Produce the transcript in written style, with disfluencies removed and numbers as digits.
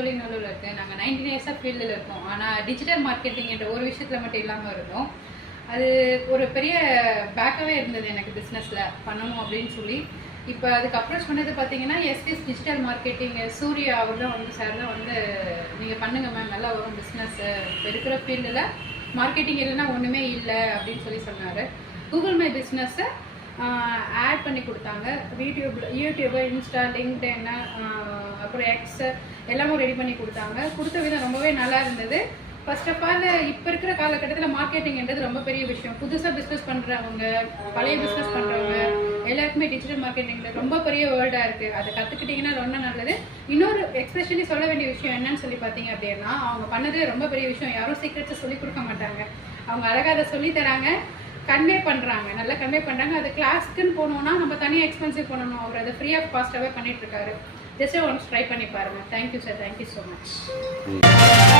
சோழிங்கநல்லூரில் இருக்குது. நாங்கள் 19 இயர்ஸாக ஃபீல்டில் இருக்கோம். ஆனால் டிஜிட்டல் மார்க்கெட்டிங் என்ற ஒரு விஷயத்தில் மட்டும் இல்லாமல் இருந்தோம். அது ஒரு பெரிய பேக்காகவே இருந்தது எனக்கு பிஸ்னஸில் பண்ணணும் அப்படின்னு சொல்லி. இப்போ அதுக்கு அப்ரோச் பண்ணது பார்த்தீங்கன்னா எஸ்எஸ் டிஜிட்டல் மார்க்கெட்டிங் சூர்யா அவர் தான் வந்து சார் தான் வந்து நீங்கள் பண்ணுங்கள் மேம், நல்லா வரும் பிஸ்னஸ்ஸு, இப்போ இருக்கிற ஃபீல்டில் மார்க்கெட்டிங் இல்லைன்னா ஒன்றுமே இல்லை அப்படின்னு சொல்லி சொன்னார். கூகுள் மை பிஸ்னஸை ஆட் பண்ணி கொடுத்தாங்க. யூடியூபு, இன்ஸ்டா, லிங்க்டின், அப்புறம் எக்ஸ் எல்லாமே ரெடி பண்ணி கொடுத்தாங்க. கொடுத்த விதம் ரொம்பவே நல்லா இருந்தது. ஃபர்ஸ்ட் ஆஃப் ஆல் இப்போ இருக்கிற காலகட்டத்தில் மார்க்கெட்டிங்ன்றது ரொம்ப பெரிய விஷயம். புதுசாக பிஸ்னஸ் பண்ணுறவங்க, பழைய பிஸ்னஸ் பண்ணுறவங்க எல்லாருக்குமே டிஜிட்டல் மார்க்கெட்டிங்கில் ரொம்ப பெரிய வேர்ல்டாக இருக்குது. அதை கற்றுக்கிட்டிங்கன்னா ரொம்ப நல்லது. இன்னொரு எக்ஸ்பெஷலி சொல்ல வேண்டிய விஷயம் என்னன்னு சொல்லி பார்த்தீங்க அப்படின்னா, அவங்க பண்ணதே ரொம்ப பெரிய விஷயம். யாரும் சீக்கிரத்தை சொல்லிக் கொடுக்க மாட்டாங்க. அவங்க அழகாக அதை சொல்லி தராங்க, கன்வே பண்ணுறாங்க, நல்லா கன்வே பண்ணுறாங்க. அது கிளாஸ்க்குன்னு போனோம்னா நம்ம தனியாக எக்ஸ்பென்சிவ் பண்ணணும். அவர் அதை ஃப்ரீ ஆஃப் காஸ்ட்டாகவே பண்ணிகிட்ருக்காரு. ஜஸ்ட் ஒன்ஸ் ட்ரை பண்ணி பாருங்கள். Thank you sir, thank you so much.